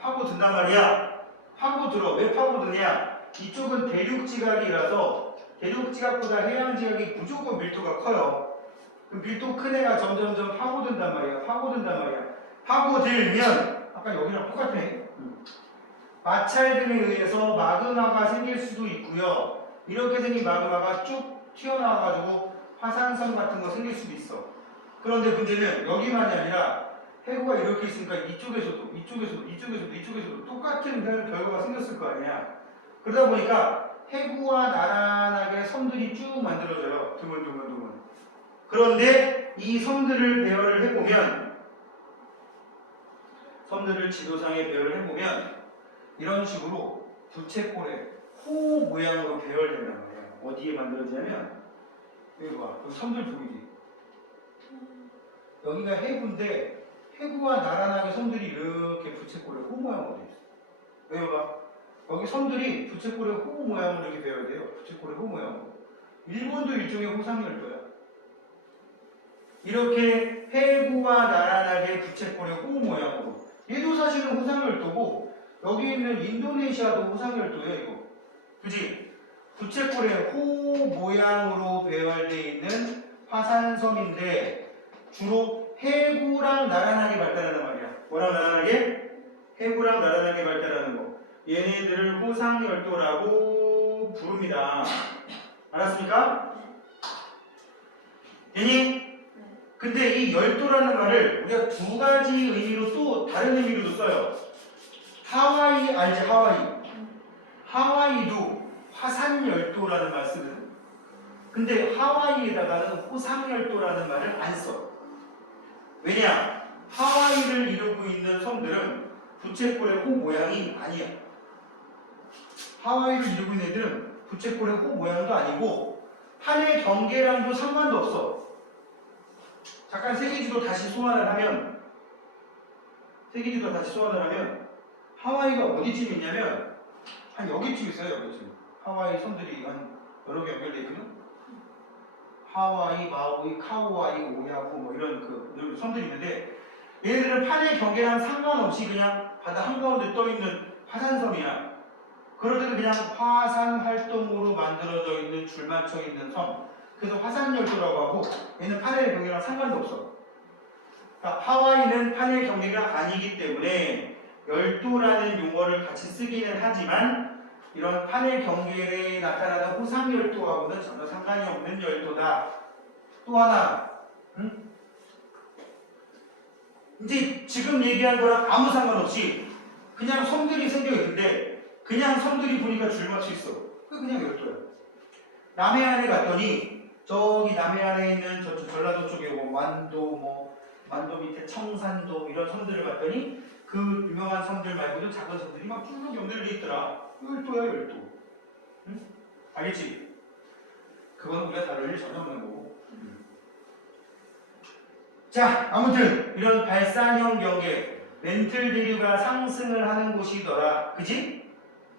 파고든단 말이야. 파고들어. 왜 파고드냐? 이쪽은 대륙지각이라서 대륙지각보다 해양지각이 무조건 밀도가 커요. 그 밀도 큰 애가 점점 파고든단 말이야. 파고들면 아까 여기랑 똑같네. 마찰 등에 의해서 마그마가 생길 수도 있고요. 이렇게 생긴 마그마가 쭉 튀어나와가지고 화산섬 같은 거 생길 수도 있어. 그런데 문제는 여기만이 아니라 해구가 이렇게 있으니까 이쪽에서도 똑같은 결과가 생겼을 거 아니야. 그러다 보니까 해구와 나란하게 섬들이 쭉 만들어져요. 드문드문. 그런데 이 섬들을 배열을 해보면, 섬들을 지도상에 배열을 해보면 이런 식으로 부채꼴의 호 모양으로 배열된단 말이야. 어디에 만들어지냐면 여기 봐. 여기 섬들 보이지? 여기가 해구인데 해구와 나란하게 섬들이 이렇게 부채꼴의 호 모양으로 돼 있어. 여기 봐. 여기 섬들이 부채꼴의 호 모양으로 이렇게 배열돼요. 부채꼴의 호 모양으로. 일본도 일종의 호상열도야. 이렇게 해구와 나란하게 부채꼴의 호 모양으로. 얘도 사실은 호상열도고 여기 있는 인도네시아도 호상열도예요. 이거. 그지? 부채꼴의 호 모양으로 배열되어 있는 화산섬인데 주로 해구랑 나란하게 발달하는 말이야. 뭐랑 나란하게? 해구랑 나란하게 발달하는 거. 얘네들을 호상열도라고 부릅니다. 알았습니까? 되니? 근데 이 열도라는 말을 우리가 두 가지 의미로 또 다른 의미로도 써요. 하와이 알지? 하와이도 화산열도라는 말 쓰거든. 근데 하와이에다가는 호상열도라는 말을 안 써. 왜냐? 하와이를 이루고 있는 섬들은 부채꼴의 호 모양이 아니야. 하와이를 이루고 있는 애들은 부채꼴의 호 모양도 아니고 판의 경계랑도 상관도 없어. 잠깐 세계지도 다시 소환을 하면 하와이가 어디쯤 있냐면 한 여기쯤 있어요. 여기쯤. 하와이 섬들이 한 여러 개 연결돼 있거든. 하와이, 마우이, 카우아이, 오야후 뭐 이런 그 섬들이 있는데 얘네들은 판의 경계랑 상관없이 그냥 바다 한가운데 떠 있는 화산섬이야. 그럴 때는 그냥 화산 활동으로 만들어져 있는 줄 맞춰 있는 섬. 그래서 화산열도라고 하고 얘는 판의 경계랑 상관도 없어. 그러니까 하와이는 판의 경계가 아니기 때문에 열도라는 용어를 같이 쓰기는 하지만 이런 판의 경계에 나타나는 호상열도하고는 전혀 상관이 없는 열도다. 또 하나, 이제 지금 얘기한 거랑 아무 상관없이 그냥 섬들이 생겨 있는데 그냥 섬들이 보니까 줄 맞춰 있어. 그냥 열도야. 남해안에 갔더니 저기 남해안에 있는 저쪽 전라도 쪽에 완도 밑에 청산도 이런 섬들을 봤더니 그 유명한 섬들 말고도 작은 섬들이 막 쭉 연결돼 있더라. 열도야, 열도. 응? 알겠지? 그건 우리가 다룰 일 전혀 없는 거고. 자, 아무튼 이런 발산형 경계, 멘틀 대류가 상승을 하는 곳이더라. 그지?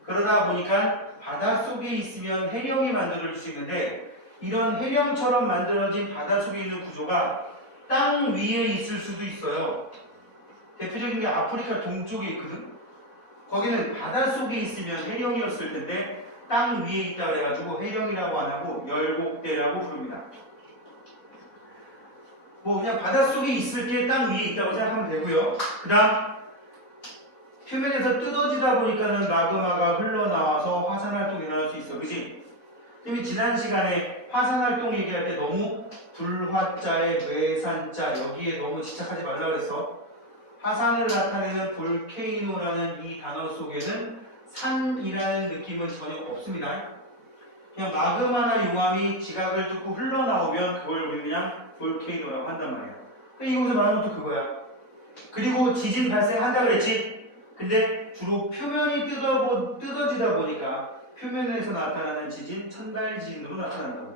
그러다 보니까 바닷속에 있으면 해령이 만들어질 수 있는데 이런 해령처럼 만들어진 바닷속에 있는 구조가 땅 위에 있을 수도 있어요. 대표적인 게 아프리카 동쪽에 있거든. 거기는 바닷속에 있으면 해령이었을 텐데 땅 위에 있다 그래가지고 해령이라고 안 하고 열곡대라고 부릅니다. 뭐 그냥 바닷속에 있을 때 땅 위에 있다고 생각하면 되고요. 그 다음 표면에서 뜯어지다 보니까는 마그마가 흘러나와서 화산활동이 일어날 수 있어. 그치? 근데 지난 시간에 화산활동 얘기할 때 너무 불화자에 뇌산자 여기에 너무 집착하지 말라 그랬어. 화산을 나타내는 볼케이노라는 이 단어 속에는 산이라는 느낌은 전혀 없습니다. 그냥 마그마나 용암이 지각을 뚫고 흘러나오면 그걸 우리 그냥 볼케이노라고 한단 말이야. 이곳에 말하는 것도 그거야. 그리고 지진 발생한다 그랬지? 근데 주로 표면이 뜯어지다 보니까 표면에서 나타나는 지진, 천발 지진으로 나타난다고.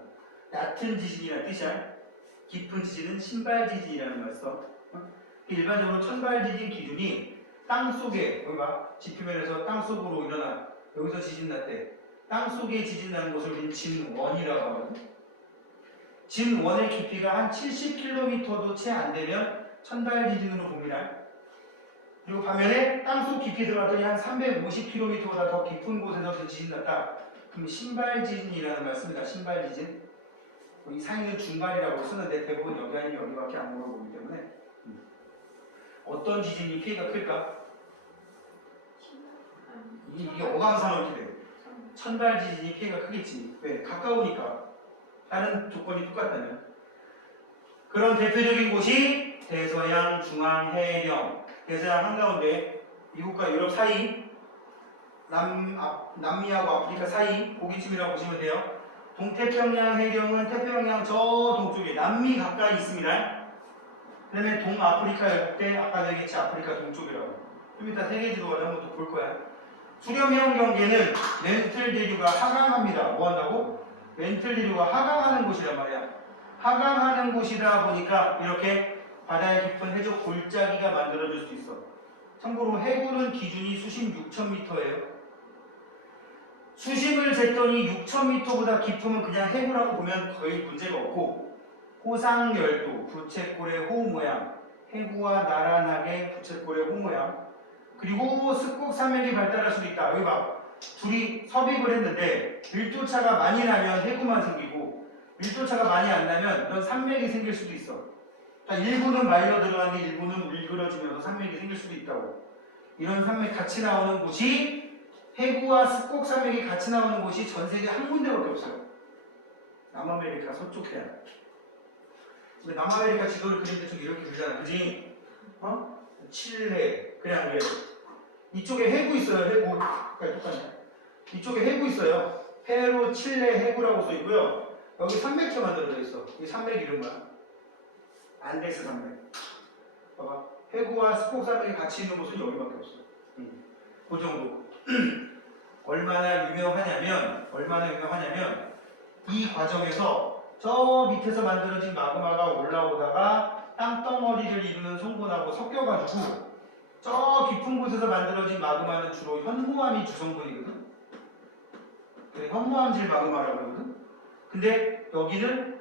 얕은 지진이라는 뜻이야. 깊은 지진은 신발 지진이라는 말 써. 일반적으로 천발 지진 기준이 땅 속에, 여기 봐. 지표면에서 땅 속으로 일어나. 여기서 지진 났대. 땅 속에 지진 나는 것을 우리는 진원이라고 하거든. 진 원의 깊이가 한 70km도 채 안 되면 천발 지진으로 봅니다. 그리고 반면에 땅속 깊이 들어갔더니 한 350km보다 더 깊은 곳에서 지진 났다. 그럼 신발 지진이라는 말 씁니다. 신발 지진. 이 상위는 중발이라고 쓰는데 대부분 여기 아니면 여기밖에 안 물어보기 때문에 어떤 지진이 피해가 클까? 이게 어감상으로 이렇게 돼요. 천발 지진이 피해가 크겠지. 왜? 가까우니까. 다른 조건이 똑같다면. 그런 대표적인 곳이 대서양 중앙 해령. 대서양 한가운데 미국과 유럽 사이, 남미하고 아프리카 사이 고기쯤이라고 보시면 돼요. 동태평양 해령은 태평양 저 동쪽에 남미 가까이 있습니다. 그 다음에 동아프리카 열대, 아까 얘기했지 아프리카 동쪽이라고. 좀 이따 세계지도를 한번 또 볼 거야. 수렴해영 경계는 멘틀 대류가 하강합니다. 뭐 한다고? 멘틀 대류가 하강하는 곳이란 말이야. 하강하는 곳이다 보니까 이렇게 바다의 깊은 해적 골짜기가 만들어질 수 있어. 참고로 해구는 기준이 수심 6,000m예요. 수심을 쟀더니 6,000m보다 깊으면 그냥 해구라고 보면 거의 문제가 없고, 호상열도, 부채꼴의 호 모양, 해구와 나란하게 부채꼴의 호 모양, 그리고 습곡산맥이 발달할 수도 있다. 여기 봐. 둘이 섭입을 했는데 밀도차가 많이 나면 해구만 생기고 밀도차가 많이 안 나면 이런 산맥이 생길 수도 있어. 그러니까 일부는 말려 들어가는데 일부는 물그러지면서 산맥이 생길 수도 있다고. 이런 산맥 같이 나오는 곳이 해구와 습곡산맥이 같이 나오는 곳이 전 세계 한 군데밖에 없어요. 남아메리카 서쪽 해안. 남아메리카 지도를 그릴 때 좀 이렇게 그리잖아. 그지? 칠레, 그냥 그래. 이쪽에 해구 있어요. 해구. 똑같네. 이쪽에 해구 있어요. 페루, 칠레 해구라고 써 있고요. 여기 산맥처 만들어져 있어. 이 산맥 이름 뭐야? 안데스 산맥. 봐봐. 해구와 스콕산맥이 같이 있는 곳은 여기밖에 없어. 그 정도. 얼마나 유명하냐면 이 과정에서 저 밑에서 만들어진 마그마가 올라오다가 땅덩어리를 이루는 성분하고 섞여가지고 저 깊은 곳에서 만들어진 마그마는 주로 현무암이 주성분이거든. 그래, 현무암질 마그마라고 그러거든. 근데 여기는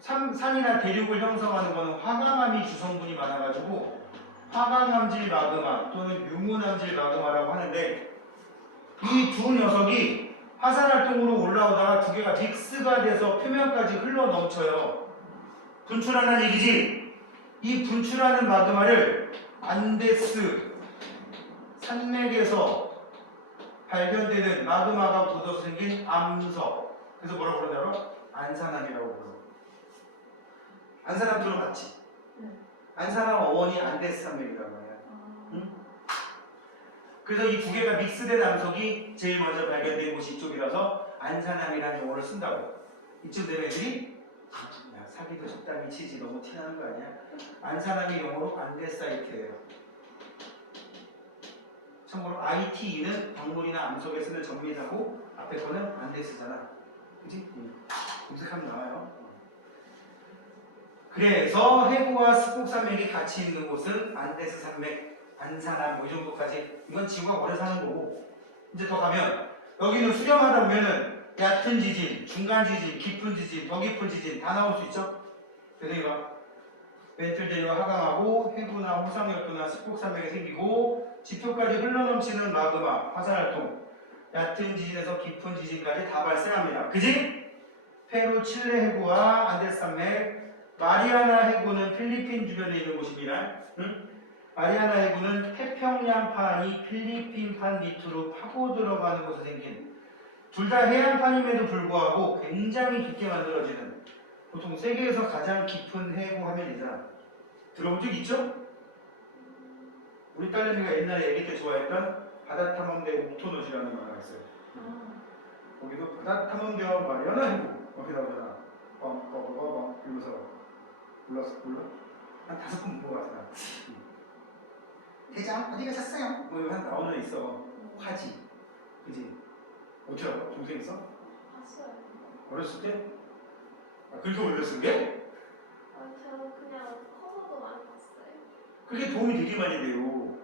산이나 대륙을 형성하는 거는 화강암이 주성분이 많아가지고 화강암질 마그마 또는 유문암질 마그마라고 하는데, 이 두 녀석이 화산활동으로 올라오다가 두 개가 믹스가 돼서 표면까지 흘러 넘쳐요. 분출한다는 얘기지. 이 분출하는 마그마를 안데스 산맥에서 발견되는 마그마가 묻어서 생긴 암석. 그래서 뭐라고 그러더라고? 안산암이라고 불러. 안산암 들어봤지? 안산암 어원이 안데스 산맥이란 말이야. 응? 그래서 이 두 개가 믹스된 암석이 제일 먼저 발견된 곳이 이쪽이라서 안산암이라는 용어를 쓴다고. 이쯤 되면 애들이 야, 사기도 적당히 치지, 너무 티나는 거 아니야? 안산암이 영어로 안데사이트예요. 참고로 ITE는 광물이나 암석에 쓰는 전미사고 앞에 거는 안데스잖아. 그치? 검색하면 나와요. 그래서 해구와 스콕산맥이 같이 있는 곳은 안데스 산맥, 안산암 뭐 이 정도까지. 이건 지구가 오래 사는 거고, 이제 더 가면 여기는 수렴하다 보면은 얕은 지진, 중간 지진, 깊은 지진, 더 깊은 지진 다 나올 수 있죠? 그래서 이거 멘틀 대류가 하강하고 해구나 호상열도나 습곡산맥이 생기고 지표까지 흘러넘치는 마그마, 화산활동, 얕은 지진에서 깊은 지진까지 다 발생합니다. 그지? 페루, 칠레 해구와 안데스 산맥, 마리아나 해구는 필리핀 주변에 있는 곳입니다. 응? 마리아나 해구는 태평양판이 필리핀판 밑으로 파고 들어가는 곳에 생긴, 둘 다 해안판임에도 불구하고 굉장히 깊게 만들어지는, 보통 세계에서 가장 깊은 해구 하면 이잖아. 들어본 적 있죠? 우리 딸내미가 옛날에 아기 때 좋아했던 바다탐험대 옥토노지라는 만화가 있어요. 거기도 바다탐험대와 마리아나 해구 이렇게 나오잖아. 뻥뻥뻥뻥 이러면서 몰라? 한 5번 본 것 같아. 대장 어디 가셨어요? 뭐 이거 한 나오는 애 있어. 화지. 그지? 어떻게 알아? 동생 있어? 봤어요. 어렸을 때? 아, 그렇게 올렸은 게? 저 그냥 커버도 많이 봤어요. 그게 도움이 되게 많이 돼요.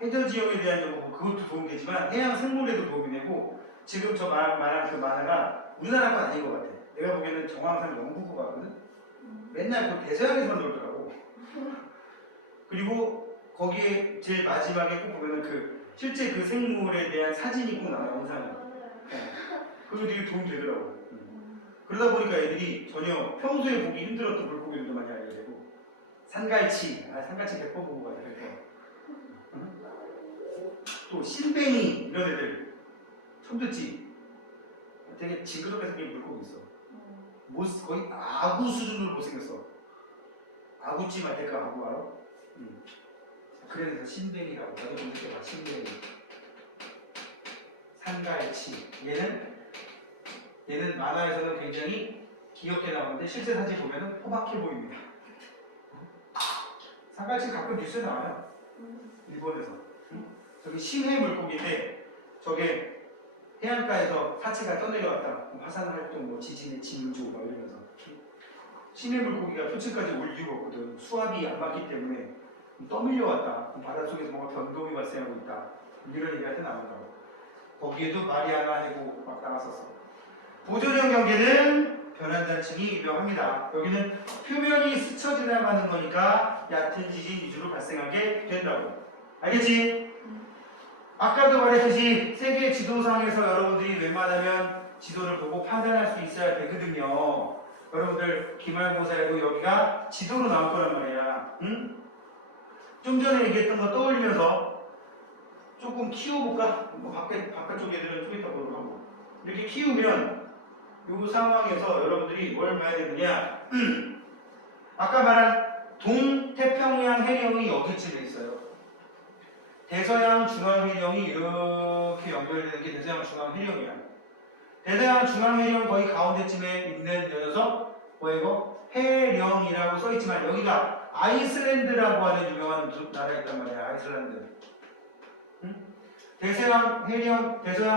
해저 지형에 대한 연구, 그것도 도움이 되지만 해양 생물에도 도움이 되고, 지금 저 말한 그 만화가 우리나라 거 아닌 것 같아. 내가 보기에는 정황상 영국어거든. 맨날 그 대서양에서만 놀더라고. 그리고 거기에 제일 마지막에 꼭 보면은 그 실제 그 생물에 대한 사진이 꼭 나와 영상이. 그거 되게 도움 되더라고. 그러다 보니까 애들이 전혀 평소에 보기 힘들었던 물고기들도 많이 알게 되고 산갈치, 산갈치 100번 보고 가야 돼. 또 신뱅이 이런 애들 처음 듣지? 되게 징그럽게 생긴 물고기 있어. 거의 아구 수준으로 못생겼어. 아구찜 할 때 그 아구 알아? 그래서 신뱅이라고 나도 검색해봐. 신뱅이, 산갈치. 얘는 만화에서는 굉장히 귀엽게 나오는데 실제 사진 보면은 포박해 보입니다. 산갈치 가끔 뉴스에 나와요. 일본에서. 저기 심해 물고기인데 저게 해안가에서 사체가 떠내려왔다. 화산 활동, 뭐 지진의 징조 막 이러면서 심해 물고기가 표층까지 올 이유가 없거든. 수압이 안 맞기 때문에 떠밀려왔다. 바닷속에서 뭔가 변동이 발생하고 있다. 이런 얘기할 때 나온다고. 거기에도 마리아나 해고 막 나왔었어. 보존형 경계는 변환단층이 유명합니다. 여기는 표면이 스쳐 지나가는 거니까 얕은 지진 위주로 발생하게 된다고. 알겠지? 아까도 말했듯이 세계 지도상에서 여러분들이 웬만하면 지도를 보고 판단할 수 있어야 되거든요. 여러분들 기말고사에도 여기가 지도로 나올 거란 말이야. 응? 좀 전에 얘기했던 거 떠올리면서 조금 키워볼까? 뭐 바깥쪽 애들은 좀 이따 보도록 하고. 이렇게 키우면 이 상황에서 여러분들이 뭘 봐야 되느냐? 아까 말한 동태평양 해령이 여기쯤에 있어요. 대서양 중앙해령이 이렇게 연결되는 게 대서양 중앙해령이야. 대서양 중앙해령 거의 가운데쯤에 있는 녀석 뭐야 이거? 해령이라고 써있지만 여기가 아이슬란드라고 하는 유명한 나라가 있단 말이야. 아이슬란드. 대서양 해령, 대서양